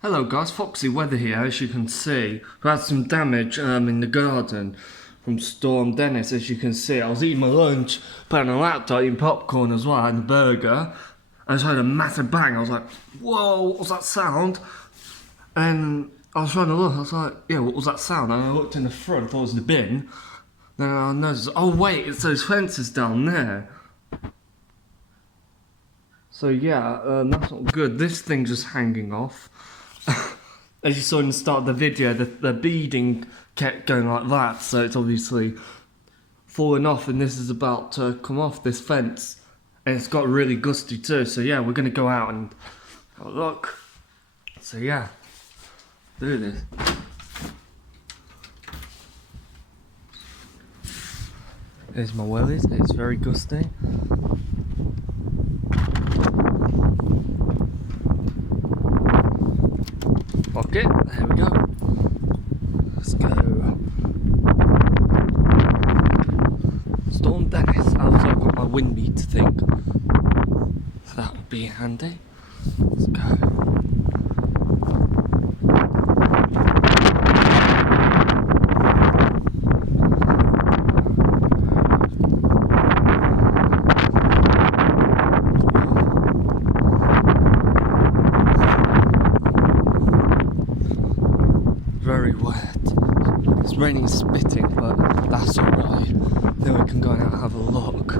Hello guys, Foxy Weather here. As you can see, we had some damage in the garden from Storm Dennis. As you can see, I was eating my lunch, putting on a laptop, eating popcorn as well, and a burger. I just heard a massive bang. I was like, whoa, what was that sound? And I was trying to look, I was like, yeah, what was that sound? And I looked in the front, thought it was the bin. Then I noticed, oh wait, it's those fences down there. So yeah, that's not good. This thing's just hanging off. As you saw in the start of the video, the beading kept going like that, so it's obviously falling off, and this is about to come off this fence, and it's got really gusty too. So yeah, we're gonna go out and have a look. So yeah, do this. Here's my wellies. It's very gusty. Okay, there we go. Let's go. Storm Dennis. I also got my wind meter thing, so that would be handy. Let's go. Very wet. It's raining and spitting, but that's alright. Then we can go out and have a look.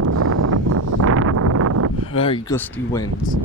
Very gusty winds.